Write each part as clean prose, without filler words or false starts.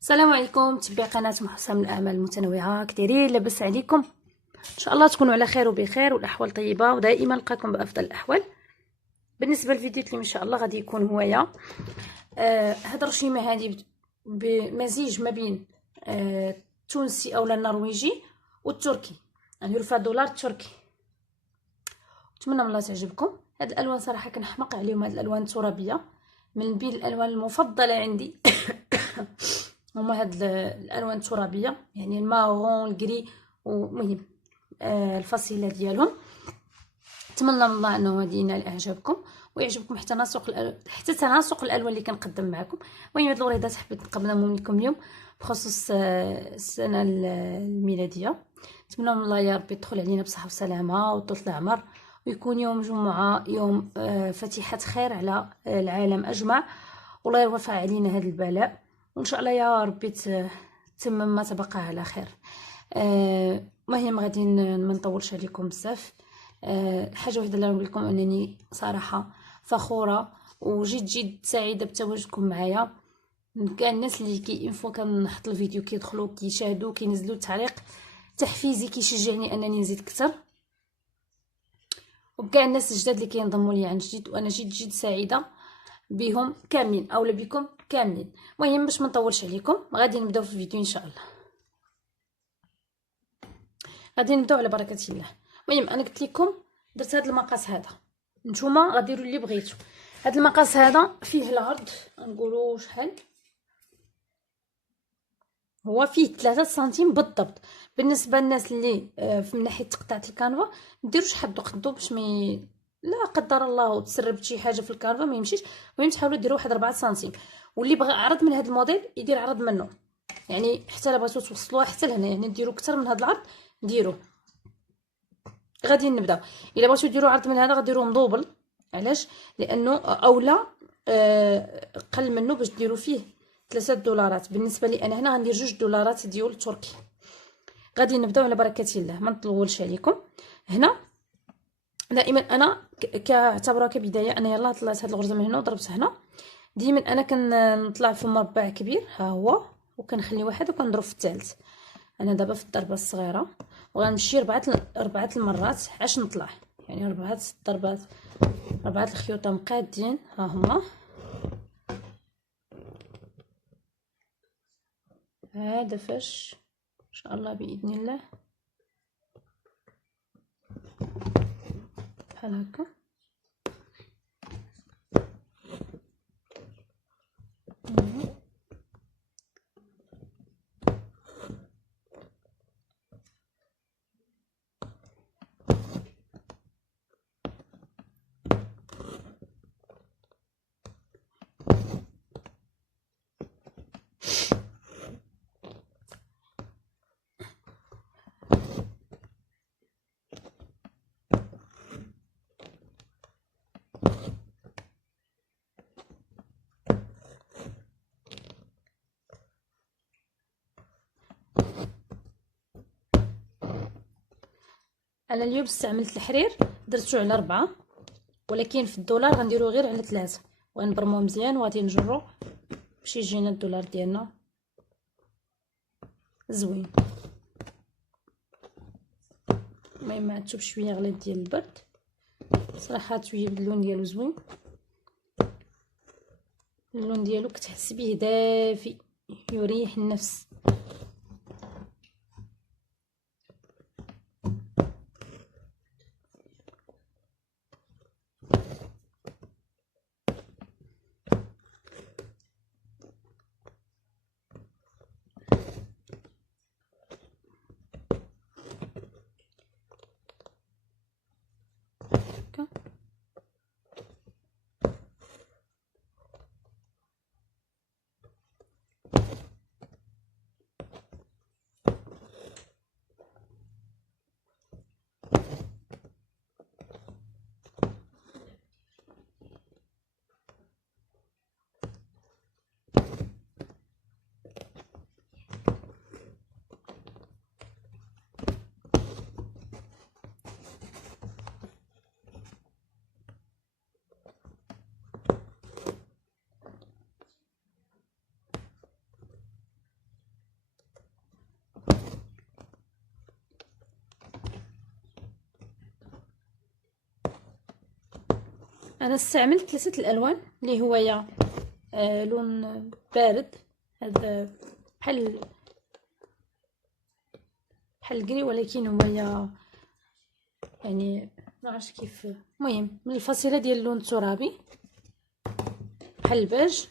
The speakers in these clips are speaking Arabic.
السلام عليكم تبع قناه محسن من الاعمال المتنوعه. كدايرين؟ لاباس عليكم؟ ان شاء الله تكونوا على خير وبخير والاحوال طيبه ودائما نلقاكم بافضل الاحوال. بالنسبه للفيديو اليوم ان شاء الله غادي يكون هوايا هاد الرشيمه هذه بمزيج ما بين التونسي اولا النرويجي والتركي، نديرو فيها دولار تركي. نتمنى من الله تعجبكم. هاد الالوان صراحه كنحماق عليهم، هاد الالوان الترابيه من بين الالوان المفضله عندي هما هاد الالوان الترابيه، يعني المارون الكري ومهم الفصيله ديالهم. نتمنى من الله انه غادي ينال اعجابكم ويعجبكم حتى تناسق الالوان اللي كنقدم معكم. المهم هاد الوريدات حبيت نقدمهم لكم اليوم بخصوص السنه الميلاديه. نتمنى من الله يا ربي يدخل علينا بصحه وسلامه وطول العمر، ويكون يوم جمعه يوم فتيحه خير على العالم اجمع، والله يرفع علينا هذا البلاء، وان شاء الله يا ربي تتمم ما تبقى على خير. المهم غادي ما نطولش عليكم بزاف. حاجه وحده اللي نقول لكم انني صراحه فخوره وجد سعيده بتواجدكم معايا. كاع الناس اللي انفو كنحط الفيديو كيدخلوا كيشاهدوا كينزلوا تعليق تحفيزي كيشجعني انني نزيد اكثر، وكاع الناس الجداد اللي كينضموا لي عن جديد، وانا جد سعيده بهم كاملين اولا بكم كاملين. المهم باش ما نطولش عليكم غادي نبداو في الفيديو ان شاء الله. غادي نبداو على بركه الله. المهم انا قلت لكم درت هذا المقاس هذا، نتوما غديروا اللي بغيتو. هذا المقاس هذا فيه العرض نقولوا شحال هو، فيه 3 سنتيم بالضبط. بالنسبه للناس اللي من ناحيه تقطعه الكانفا ديروش حدو قدو باش ما لا قدر الله تسربت شي حاجه في الكانفا ما يمشيش. المهم تحاولوا ديروا واحد 4 سنتيم، واللي بغى عرض من هذا الموديل يدير عرض منه، يعني حتى لا بغيتو توصلوها حتى لهنا يعني ديروا اكثر من هذا العرض ديروه. غادي نبداو. الا بغيتو ديروا عرض من هذا غديروه مدوبل، علاش؟ لانه اولا قل منه باش ديروا فيه 3 دولارات. بالنسبه لي انا هنا غندير 2 دولارات ديال تركي. غادي نبداو على بركه الله، ما نطولش عليكم. هنا دائما انا كاعتبرها كبدايه، انا يلاه طلعت هاد الغرزه من هنا وضربت هنا. ديما انا كنطلع في مربع كبير ها هو، وكنخلي واحد وكنضرب في الثالث. انا دابا في الضربه الصغيره وغنمشي ربعه المرات عاش نطلع، يعني 4 ضربات، 4 الخيوطه مقادين ها هما. هذا فاش ان شاء الله باذن الله بحال هكا. انا اليوم استعملت الحرير درتو على 4، ولكن في الدولار غنديرو غير على 3، وغنبرموه مزيان وغادي نجرو باش يجينا الدولار ديالنا زوين. المهم عدتو بشويه غليظ ديال البرد، صراحه شويه اللون ديالو زوين، اللون ديالو كتحس به دافي يريح النفس. انا استعملت 3 الالوان اللي هو يا لون بارد، هذا بحال الكري، ولكن هو يعني ما عرفتش كيف، المهم من الفصيله ديال اللون الترابي بحال الباج.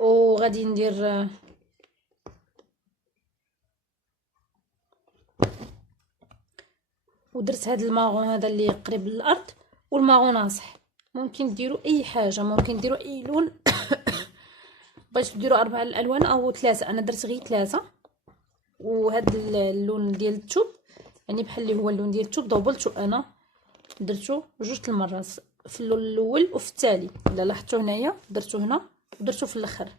وغادي ندير ودرت هذا الماغون هذا اللي قريب للارض، والماغون ناصح. ممكن ديروا اي حاجه، ممكن ديروا اي لون باش ديروا 4 الالوان او 3. انا درت غير 3. وهذا اللون ديال الثوب يعني بحال اللي هو اللون ديال الثوب ضوبلته، انا درتو 2 المرات في اللون الاول وفي التالي. الا لاحظتوا هنايا درتو هنا ودرتو في الاخر.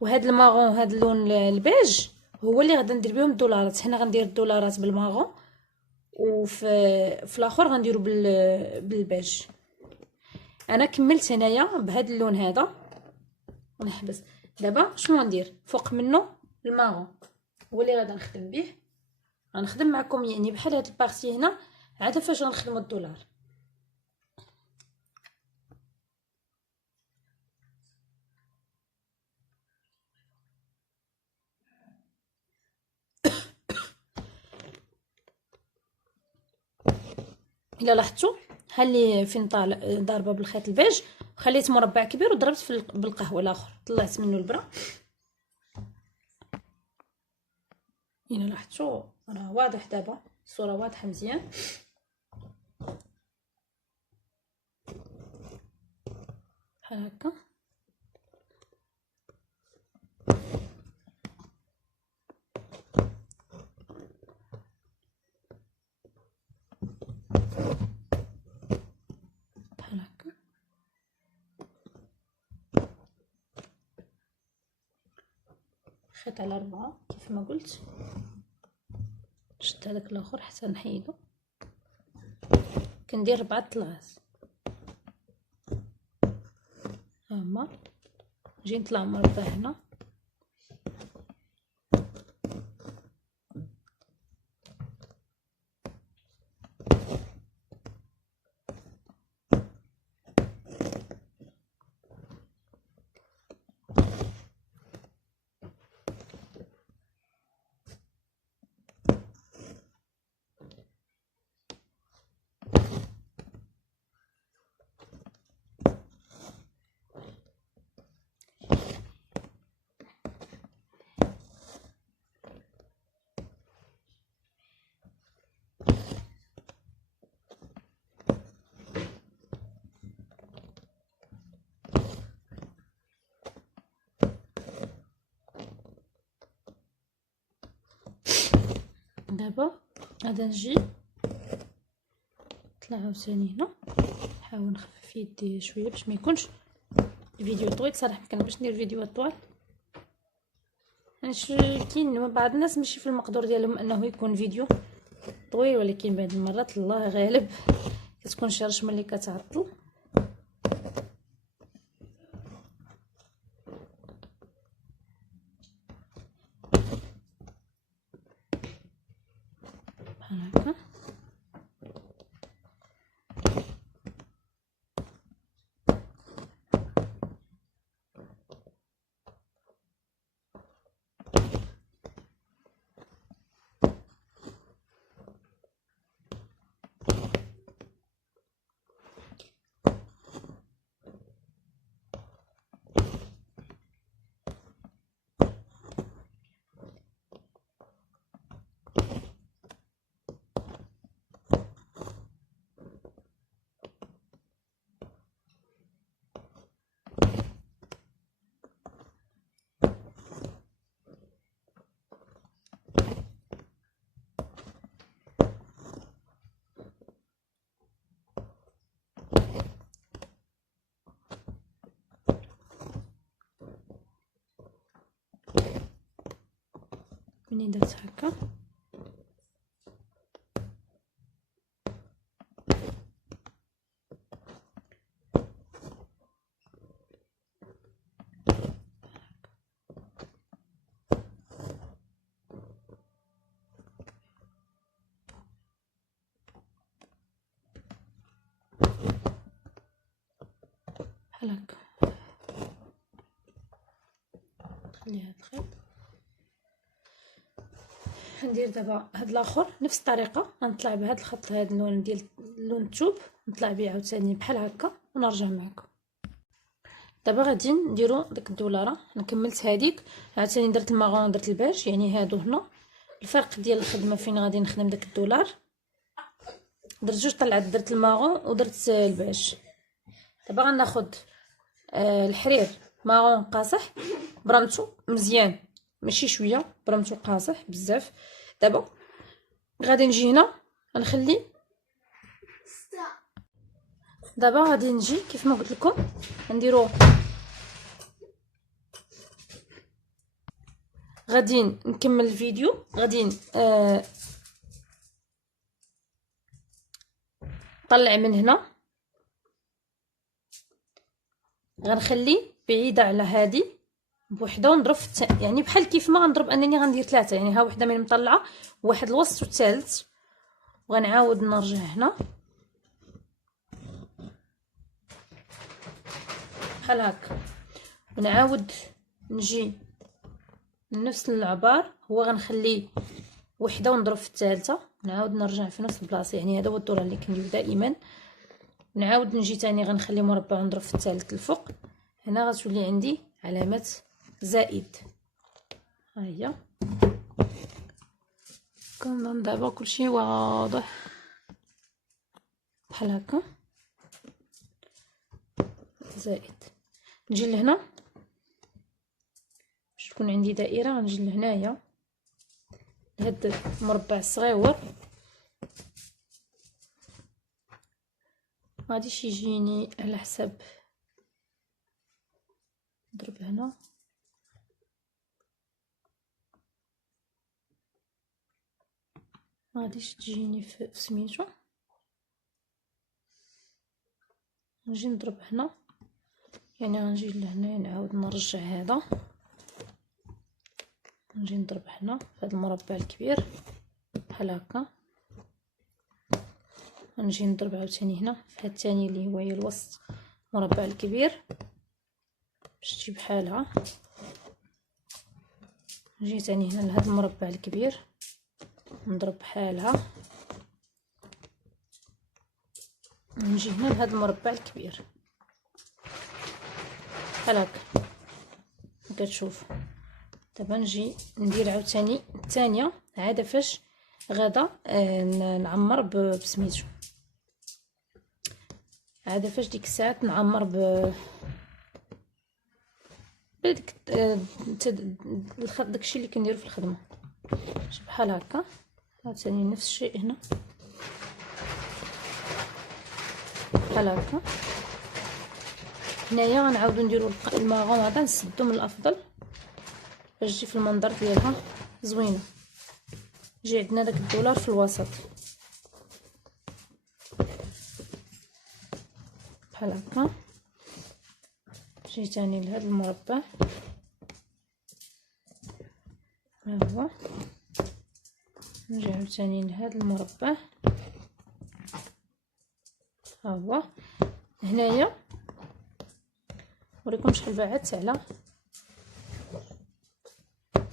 وهذا الماغون هذا اللون البيج هو اللي غادي ندير بهم الدولارات. هنا غندير الدولارات بالماغون، وفي الاخر غنديرو بالبيج. انا كملت هنايا بهذا اللون هذا ونحبس. دابا شنو ندير فوق منه؟ الماغون هو اللي غادي نخدم به. غنخدم معكم يعني بحال هاد البارتي هنا عاد فاش غنخدموا الدولار. الا لاحظتوا ها اللي فين طالع ضاربه بالخيط البيج، خليت مربع كبير وضربت بالقهوه الاخر، طلعت منه البرا. الا لاحظتوا راه واضح، دابا الصوره واضحه مزيان. بحال هكا. بحال هكا. خيط على 4 كيف ما قلت. شد هذاك الاخر حتى نحيدو. كندير 4 طلعات. هما نجي نطلع مربع هنا، دابا غادا نجي نطلع عاوتاني هنا، نحاول نخفف يدي شويه باش ما يكونش الفيديو طويل. صراحه ما كنبغيش ندير فيديوهات طوال، يعني كاين بعض الناس ماشي في المقدور ديالهم انه يكون فيديو طويل، ولكن بعض المرات الله غالب كتكون شي رشمه اللي كتعطل. بحال هكا. منين درت هكا بحال هكا. نخلي هاد الخيط. ندير دابا هاد الاخر نفس الطريقه، غنطلع بهاد الخط هاد اللون ديال اللون الثوب، نطلع بيه عاوتاني بحال هكا ونرجع معكم. دابا غادي نديرو ديك الدولاره. انا كملت هذيك عاوتاني درت الماغون درت الباج، يعني هادو هنا الفرق ديال الخدمه فين غادي نخدم داك الدولار. درت جوج طلعات، درت الماغون ودرت الباج. دابا غناخد الحرير ماغون قاصح برمتو مزيان، ماشي شويه، برمتو قاصح بزاف. دابا غادي نجي هنا غنخلي، دابا غادي نجي كيف ما قلت لكم نديرو، غادي نكمل الفيديو. غادي نطلع من هنا، غنخلي بعيده على هذه بوحده ونضرب في يعني بحال كيف ما غنضرب انني غندير ثلاثه، يعني ها وحده من مطلعه واحد الوسط والثالث، وغنعاود نرجع هنا بحال هكا، ونعاود نجي نفس العبار، هو غنخلي وحده ونضرب في الثالثه، نعاود نرجع في نفس البلاصه. يعني هذا هو الدور اللي كندير دائما. نعاود نجي تاني غنخلي مربع ونضرب في الثالث الفوق. هنا غتولي عندي علامه زائد. ها هي كنظن دابا كلشي واضح بحال هكا. زائد نجي لهنا باش تكون عندي دائره، غنجي لهنايا لهاد المربع الصغيور، غاديش يجيني على حساب، نضرب هنا غاديش تجيني في سميتو، نجي نضرب هنا، يعني غنجي لهنا نعاود نرجع هذا، نجي نضرب هنا في هذا المربع الكبير بحال هكا، نجي نضرب عاوتاني هنا في هاد الثاني اللي هو الوسط المربع الكبير باش تجي بحالها. نجي تاني هنا لهاد المربع الكبير نضرب بحالها، نجي هنا لهاد المربع الكبير بحال هكا كتشوف. دابا نجي ندير عاوتاني الثانيه عاده فاش غادا نعمر بسميتو، عاده فاش ديك الساعات نعمر بديك داكشي اللي كنديرو في الخدمه بحال هكا. عاوتاني نفس الشيء هنا بحال هكا. هنايا غنعاودو نديرو الماغون هذا نسدو من الافضل باش تجي في المنظر ديالها زوينه. يجي عندنا داك الدولار في الوسط بحال هكا. نجي تاني لهاد المربع، ها هو، نجي عاوتاني لهاد المربع، ها هو. هنايا نوريكم شحال بعدت على،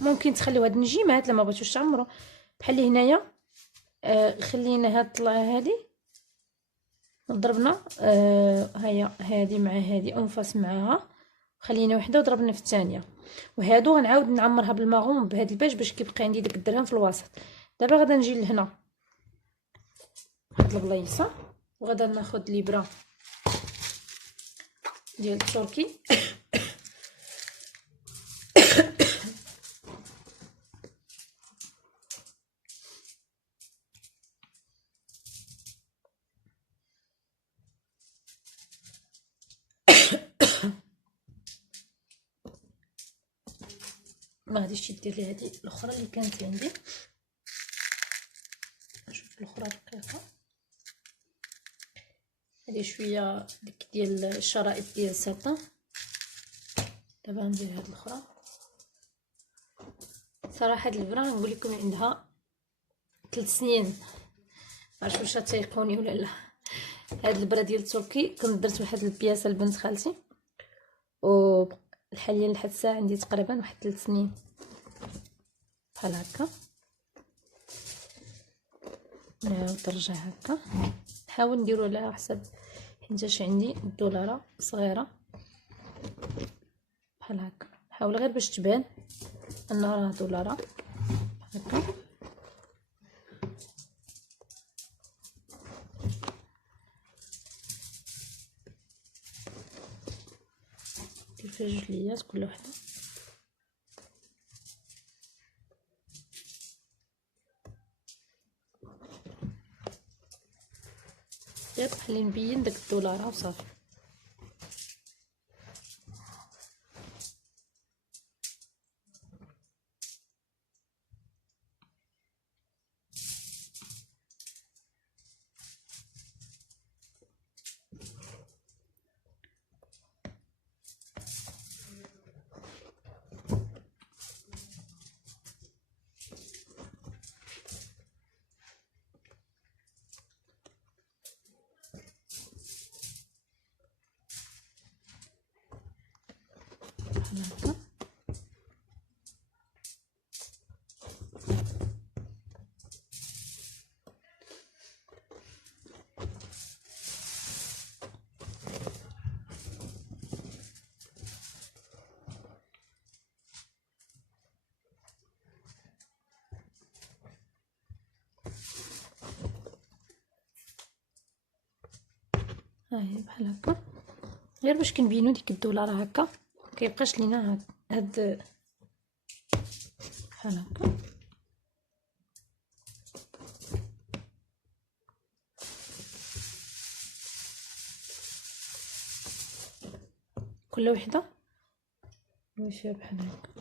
ممكن تخليو هاد النجيمات لما بغيتوش تعمروا بحال اللي هنايا. خلينا هاد الطلعه هادي ضربنا هيا هادي مع هادي انفاس معاها، خلينا وحده وضربنا في الثانيه، وهادو غنعاود نعمرها بالماغون بهاد الباج باش كيبقى عندي داك الدرهم في الوسط. دابا غادا نجي لهنا هاد البلايصه، وغادا ناخذ الابره ديال التركي ما غاديش دير لي هذه الاخرى اللي كانت عندي. نشوف الاخرى رقيقه، هذه شويه ديك ديال الشرائط ديال الساطان. دابا ندير هذه الاخرى. صراحه هاد البرا نقول لكم عندها 3 سنين، عرفتوا واش تيقوني ولا لا. هاد البرا ديال التركي كنت درت واحد البياسه لبنت خالتي، والحاليا لحد الساعه عندي تقريبا واحد 3 سنين بحال هكا. نعاود نرجع هكا، نحاول نديرو على حسب حيتاش عندي الدولاره صغيره بحال هكا، نحاول غير باش تبان انها راه دولاره هكا. ندير فيها جوج ليات كل وحده. غير خلي نبين داك الدولاره وصافي. هكا هاهي بحال هكا، غير باش كنبينو ديك الدولاره هكا كيبقاش لينا هاد بحال هكا. كل وحده ندير فيها بحال هكا.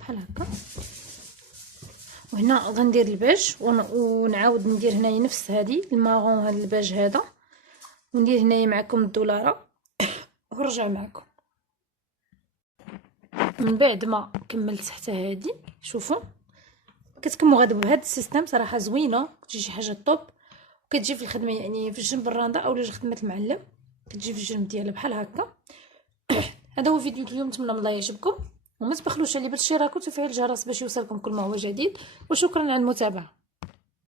بحال هكا. وهنا غندير الباج ونعاود ندير هنايا نفس هذه الماغون، هذا الباج هذا، وندير هنايا معكم الدولاره ونرجع معكم من بعد ما كملت حتى هذه. شوفوا كتكملوا غادي بهذا السيستم صراحه زوينه، كتجي شي حاجه طوب، وكتجي في الخدمه يعني في الجنب الراندا اولا خدمه المعلم كتجي في الجنب ديالها بحال هكا. هذا هو فيديو اليوم، نتمنى الله يعجبكم وما تبخلوش عليه بالاشتراك وتفعيل الجرس باش يوصلكم كل ما هو جديد، وشكرا على المتابعه.